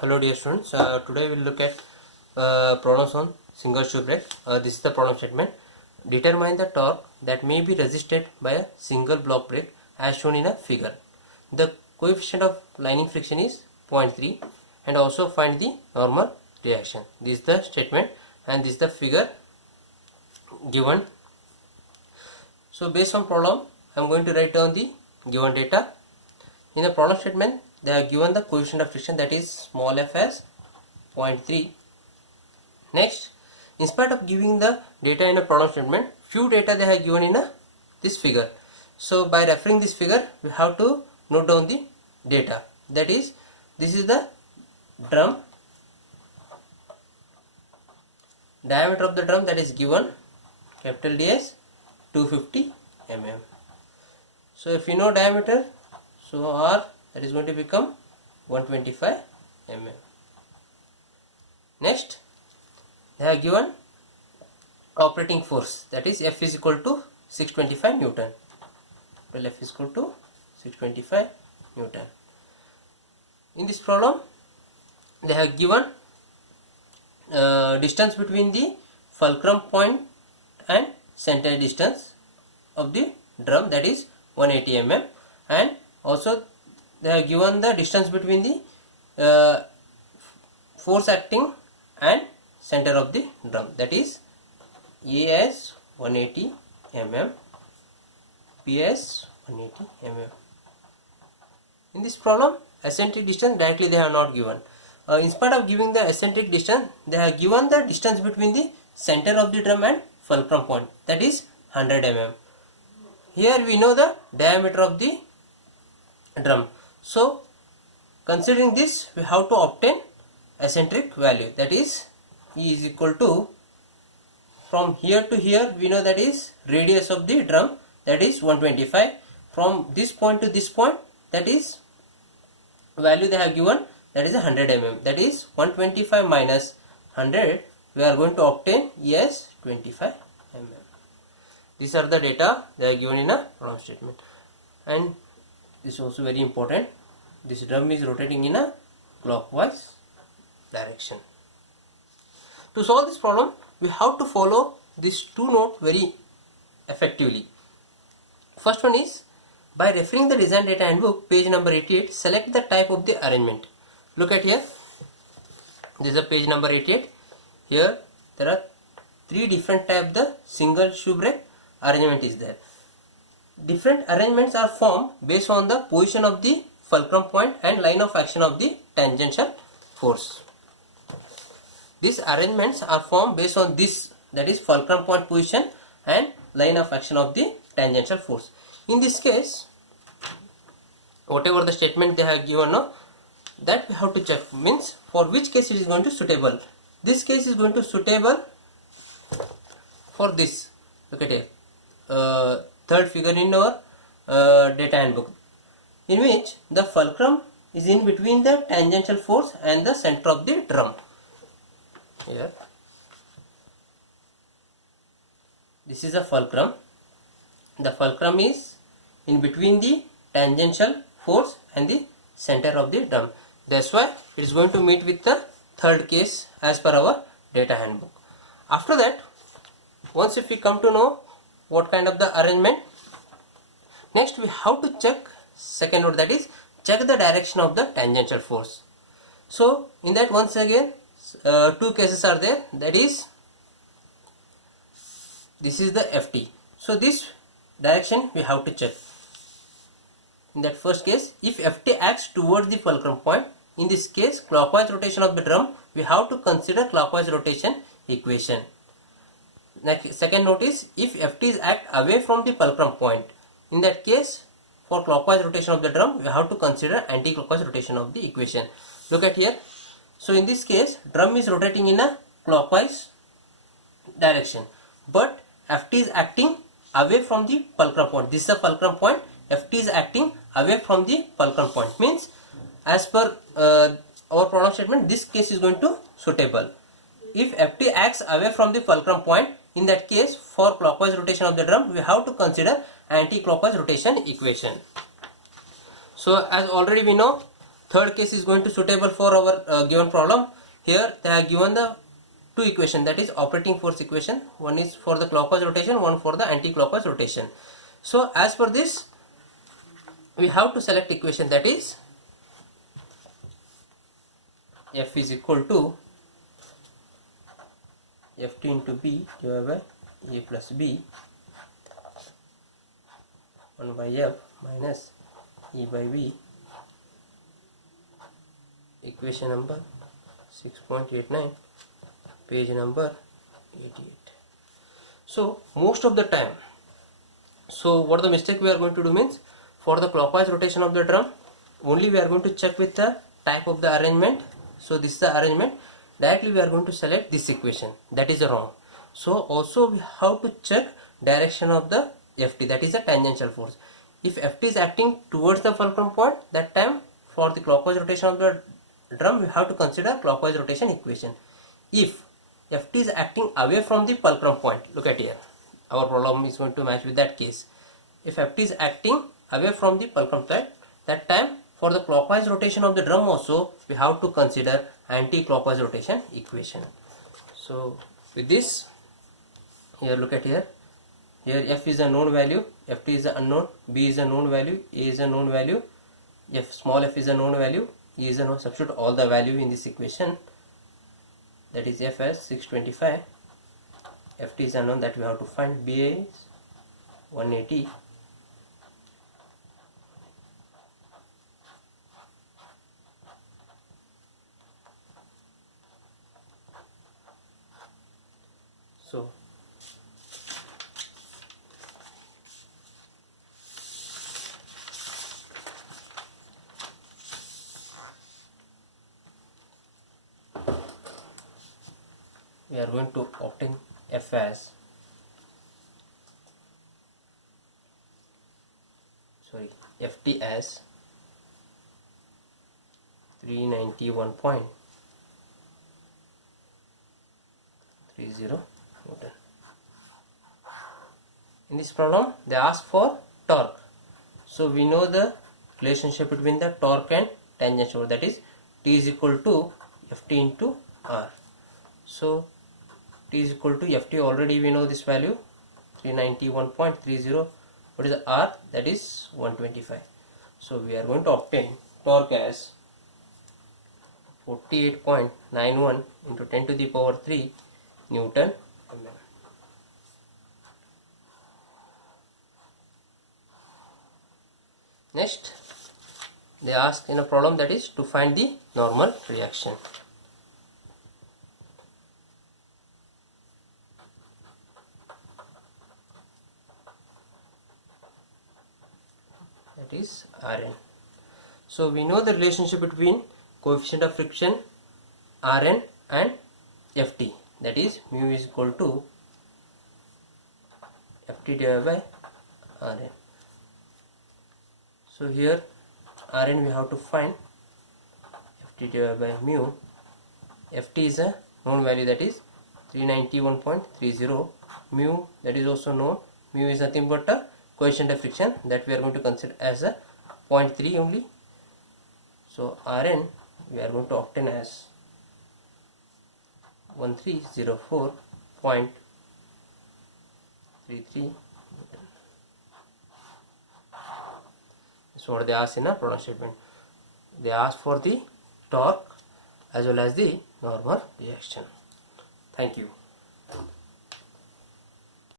Hello dear students, today we will look at problems on single shoe brake. This is the problem statement. Determine the torque that may be resisted by a single block brake as shown in a figure. The coefficient of lining friction is 0.3 and also find the normal reaction. This is the statement and this is the figure given. So based on problem, I am going to write down the given data. In the problem statement, they have given the coefficient of friction, that is small f as 0.3. Next, in spite of giving the data in a problem statement, few data they have given in this figure. So by referring this figure, we have to note down the data. That is, this is the drum, diameter of the drum that is given, capital D as 250 mm. So if you know diameter, so R that is going to become 125 mm. Next, they have given operating force, that is F is equal to 625 Newton. Well, F is equal to 625 Newton. In this problem, they have given distance between the fulcrum point and center distance of the drum, that is 180 mm, and also they have given the distance between the force acting and center of the drum, that is A as 180 mm, B as 180 mm. In this problem, eccentric distance directly they have not given. In spite of giving the eccentric distance, they have given the distance between the center of the drum and fulcrum point, that is 100 mm. Here we know the diameter of the drum. So considering this, we have to obtain eccentric value, that is E is equal to, from here to here we know that is radius of the drum, that is 125. From this point to this point, that is value they have given, that is 100 mm, that is 125 minus 100, we are going to obtain E as 25 mm. These are the data they are given in a problem statement. And this is also very important. This drum is rotating in a clockwise direction. To solve this problem, we have to follow these two notes very effectively. First one is, by referring the design data handbook, page number 88, select the type of the arrangement. Look at here. This is a page number 88. Here there are three different types. The single shoe brake arrangement is there. Different arrangements are formed based on the position of the fulcrum point and line of action of the tangential force. These arrangements are formed based on this, that is fulcrum point position and line of action of the tangential force. In this case, whatever the statement they have given now, that we have to check, means for which case it is going to suitable. This case is going to suitable for this. Look at it. Third figure in our data handbook, in which the fulcrum is in between the tangential force and the center of the drum. Here, this is a fulcrum. The fulcrum is in between the tangential force and the center of the drum. That's why it is going to meet with the third case as per our data handbook. After that, once if we come to know what kind of the arrangement, next we have to check second note, that is check the direction of the tangential force. So in that, once again two cases are there, that is this is the FT. So this direction we have to check. In that first case, if FT acts towards the fulcrum point, in this case clockwise rotation of the drum, we have to consider clockwise rotation equation. Next, second note is, if FTs act away from the fulcrum point, in that case for clockwise rotation of the drum, we have to consider anti-clockwise rotation of the equation. Look at here. So in this case, drum is rotating in a clockwise direction, but FT is acting away from the fulcrum point. This is a fulcrum point. FT is acting away from the fulcrum point, means as per our problem statement, this case is going to suitable. If FT acts away from the fulcrum point, in that case for clockwise rotation of the drum, we have to consider anti-clockwise rotation equation. So as already we know, third case is going to suitable for our given problem. Here they have given the two equation, that is operating force equation. One is for the clockwise rotation, one for the anti-clockwise rotation. So as per this, we have to select equation, that is F is equal to Ft into B divided by A plus B 1 by F minus E by B. Equation number 6.89, page number 88. So most of the time, so what the mistake we are going to do means, for the clockwise rotation of the drum, only we are going to check with the type of the arrangement. So this is the arrangement, directly we are going to select this equation, that is wrong. So also we have to check direction of the Ft, that is the tangential force. If Ft is acting towards the fulcrum point, that time for the clockwise rotation of the drum we have to consider clockwise rotation equation. If Ft is acting away from the fulcrum point, look at here, our problem is going to match with that case. If Ft is acting away from the fulcrum point, that time for the clockwise rotation of the drum also we have to consider anti-clockwise rotation equation. So with this, here look at here, F is a known value, Ft is an unknown, B is a known value, A is a known value, small f is a known value, E is a known. Substitute all the value in this equation, that is F as 625, Ft is unknown, that we have to find, B is 180, so we are going to obtain F as, Ft as 391.30 Newton. In this problem they ask for torque, so we know the relationship between the torque and tangential, that is T is equal to Ft into R. So T is equal to Ft, already we know this value 391.30. What is the R? That is 125. So we are going to obtain torque as 48.91 into 10 to the power 3 Newton mm. Next they ask in a problem, that is to find the normal reaction. That is Rn. So we know the relationship between coefficient of friction Rn and Ft, that is mu is equal to Ft divided by Rn. So here Rn we have to find Ft divided by mu. Ft is a known value, that is 391.30. Mu, that is also known. Mu is nothing but a coefficient of friction, that we are going to consider as a 0.3 only. So Rn we are going to obtain as 1304.33. So what they ask in a problem statement, they ask for the torque as well as the normal reaction. Thank you.